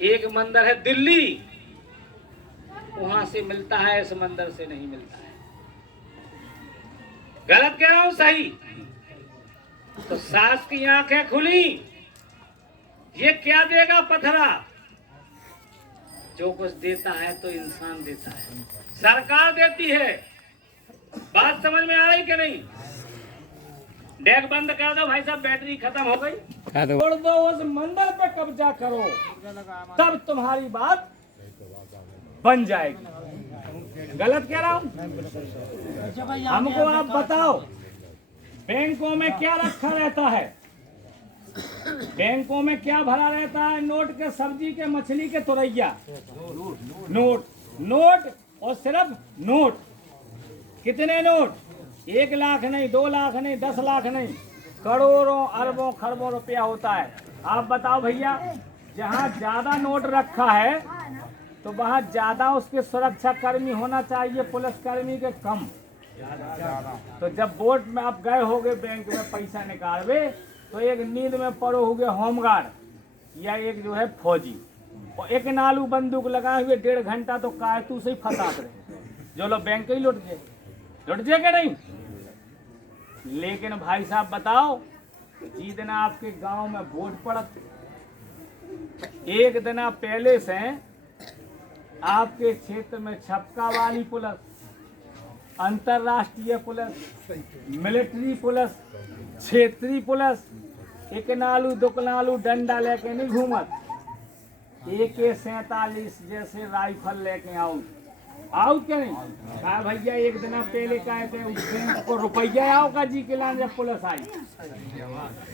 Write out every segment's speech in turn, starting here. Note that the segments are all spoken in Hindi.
एक मंदिर है दिल्ली, वहां से मिलता है, इस मंदिर से नहीं मिलता है। गलत कह रहा हूं सही? तो सास की आंखें खुली, ये क्या देगा पथरा? जो कुछ देता है तो इंसान देता है, सरकार देती है। बात समझ में आ रही कि नहीं? डेक बंद कर दो भाई साहब, बैटरी खत्म हो गई। छोड़ दो, उस मंदिर पे कब्जा करो, तब तुम्हारी बात बन जाएगी। गलत कह रहा हूं? हमको आप बताओ, बैंकों में क्या रखा रहता है? बैंकों में क्या भरा रहता है? नोट के, सब्जी के, मछली के, तुरैया। नोट, नोट और सिर्फ नोट। कितने नोट? 1 लाख नहीं, 2 लाख नहीं, 10 लाख नहीं, करोड़ों अरबों खरबों रुपया होता है। आप बताओ भैया, जहाँ ज्यादा नोट रखा है तो वहाँ ज्यादा उसके सुरक्षा कर्मी होना चाहिए, पुलिस कर्मी के कम। तो जब वोट में आप गए होगे बैंक में पैसा निकालवे, तो एक नींद में पड़ो होगे होमगार्ड या एक जो है फौजी, और एक नालू बंदूक लगाए हुए 1.5 घंटा तो कारतूस से ही फंसाते रहे, जो लोग बैंक ही लुट गए कि नहीं? लेकिन भाई साहब बताओ, जिस आपके गांव में वोट पड़त, एक दिन पहले से आपके क्षेत्र में छपका वाली पुलिस, अंतरराष्ट्रीय पुलिस, मिलिट्री पुलिस, क्षेत्रीय पुलिस, एक नालू दुकनालू डंडा लेके नहीं घूमत, AK-47 जैसे राइफल लेके आओ क्या नहीं? कहा भैया एक दिन पहले कहते उस बैंक को रुपया आओ का जी के लाने, जब पुलिस आई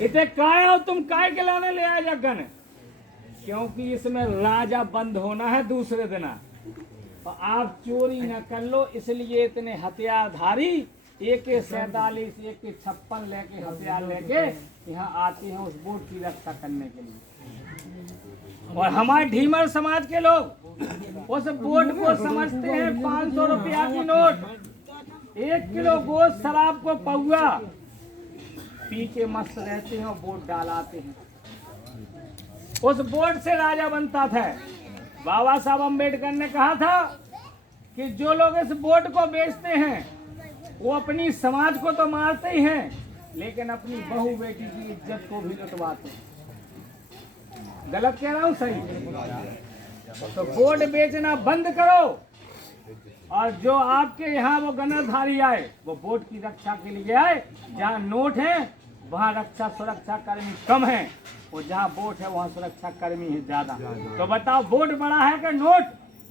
इतने काय आओ तुम काय के लाने ले आए जगन, क्योंकि इसमें राजा बंद होना है दूसरे दिन, तो आप चोरी न कर लो, इसलिए इतने हथियारधारी AK-47 AK-56 लेके हथियार लेके यहाँ आते हैं उस वोट की रक्षा करने के लिए। और हमारे ढीमर समाज के लोग उस वोट को समझते हैं 500 रुपया की नोट, 1 किलो गोश्त, शराब को पौआ पी के मस्त रहते हैं और वोट डालाते हैं। उस वोट से राजा बनता था। बाबा साहब अम्बेडकर ने कहा था कि जो लोग इस वोट को बेचते हैं वो अपनी समाज को तो मारते ही हैं, लेकिन अपनी बहू बेटी की इज्जत को भी लुटवाते हैं। गलत कह रहा हूं सही? तो वोट बेचना बंद करो, और जो आपके यहाँ वो गणधारी आए वो वोट की रक्षा के लिए आए। जहाँ नोट है वहाँ रक्षा सुरक्षा कर्मी कम है, और जहाँ वोट है वहाँ सुरक्षा कर्मी है ज्यादा। तो बताओ वोट बड़ा है कि नोट?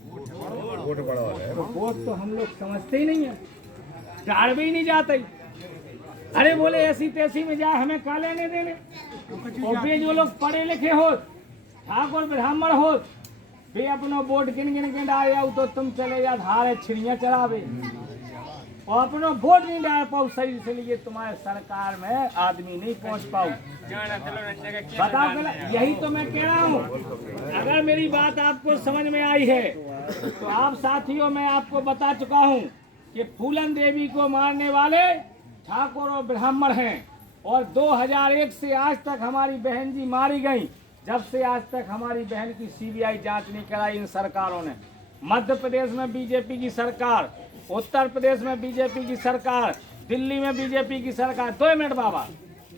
वोट बड़ा है। तो वोट तो हम लोग समझते ही नहीं है, डाल भी नहीं जाते। अरे बोले ऐसी तैसी में जाए, हमें का लेने देने। और वे जो लोग पढ़े लिखे हो, ठाकुर ब्राह्मण हो, वे अपना वोट गिन के डाल जाओ तो तुम चले जा धारे छिड़ियाँ चढ़ावे, और अपना वोट नहीं डाल पाओ सही, इसलिए तुम्हारे सरकार में आदमी नहीं पहुंच पाओ। बताओ, यही तो मैं कह रहा हूँ। अगर मेरी बात आपको समझ में आई है तो आप साथियों, मैं आपको बता चुका हूँ कि फूलन देवी को मारने वाले ठाकुर और ब्राह्मण हैं, और 2001 से आज तक हमारी बहन जी मारी गई। जब से आज तक हमारी बहन की CBI जांच नहीं कराई इन सरकारों ने। मध्य प्रदेश में बीजेपी की सरकार, उत्तर प्रदेश में बीजेपी की सरकार, दिल्ली में बीजेपी की सरकार, 2 मिनट बाबा,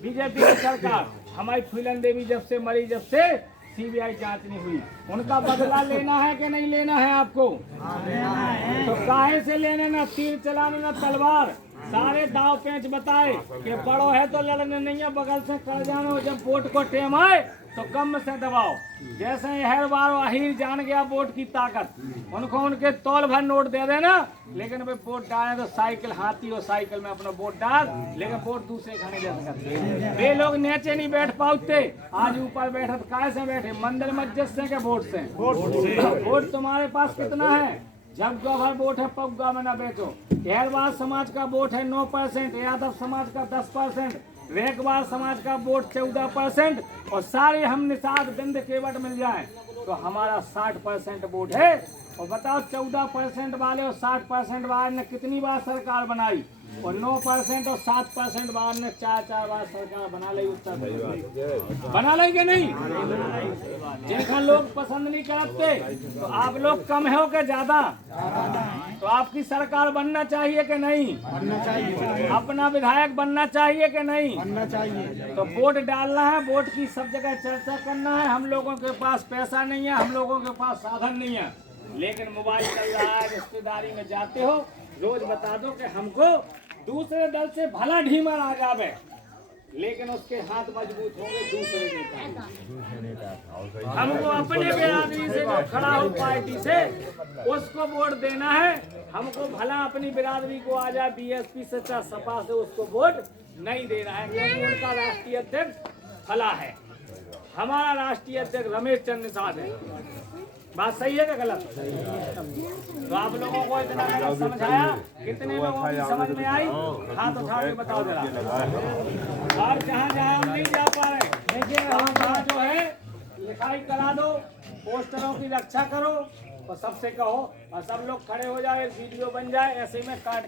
बीजेपी की सरकार। हमारी फूलन देवी जब से मरी, जब से CBI जांच नहीं हुई। उनका बदला लेना है कि नहीं लेना है आपको? तो काहे से लेने, ना तीर चलाने ना तलवार, सारे दाव पेंच बताए कि बड़ो है तो लड़ने नहीं है, बगल से कर जाना। जब वोट को टेम आए तो कम से दबाओ। जैसे हर बार अहीर जान गया वोट की ताकत, उनको उनके तौल भर नोट दे देना, लेकिन वे वोट डाले तो साइकिल, हाथी और साइकिल में अपना वोट डाल, लेकिन वोट दूसरे खाने जैसे करते। वे लोग नीचे नहीं बैठ पाते, आज ऊपर बैठे तो काय से बैठे? मंदिर मस्जिद से के वोट से? वोट तुम्हारे पास कितना है? जब गवर वोट है पग्गा में न बेचो। यहरवाद समाज का वोट है 9%, यादव समाज का 10%, रेखवार समाज का वोट 14%, और सारे हम निषाद बिंद केवट मिल जाए तो हमारा 60% वोट है। और बताओ 14% वाले और 60% वाले ने कितनी बार सरकार बनाई? और 9% और 7% बाद में 4 बार सरकार बना ली उत्तर प्रदेश बना ली कि नहीं? जिनका लोग पसंद नहीं करते तो आप लोग कम हो के ज्यादा, तो आपकी सरकार बनना चाहिए कि नहीं? बनना चाहिए, अपना विधायक बनना चाहिए कि नहीं? बनना चाहिए। तो वोट डालना है, वोट की सब जगह चर्चा करना है। हम लोगों के पास पैसा नहीं है, हम लोगों के पास साधन नहीं है, लेकिन मोबाइल चल रहा है, रिश्तेदारी में जाते हो, रोज बता दो कि हमको दूसरे दल से भला ढीमर आ जावे, लेकिन उसके हाथ मजबूत होंगे दूसरे नेता। हमको अपने बिरादरी से जो खड़ा हो पार्टी से उसको वोट देना है। हमको भला अपनी बिरादरी को आ जाए बीएसपी से चाहे सपा से, उसको वोट नहीं देना है, क्योंकि उनका राष्ट्रीय अध्यक्ष फला है, हमारा राष्ट्रीय अध्यक्ष रमेश चंद्र निषाद है। बात सही है कि गलत? तो आप लोगों को इतना मैंने समझाया, कितने लोगों की समझ में आई? हाथ उठा के बताओ जरा। और जहाँ जहाँ हम नहीं जा पा रहे, देखिए वहाँ जो है लिखाई करा दो, पोस्टरों की रक्षा करो और सबसे कहो और सब लोग खड़े हो जाए, वीडियो बन जाए, ऐसे में काट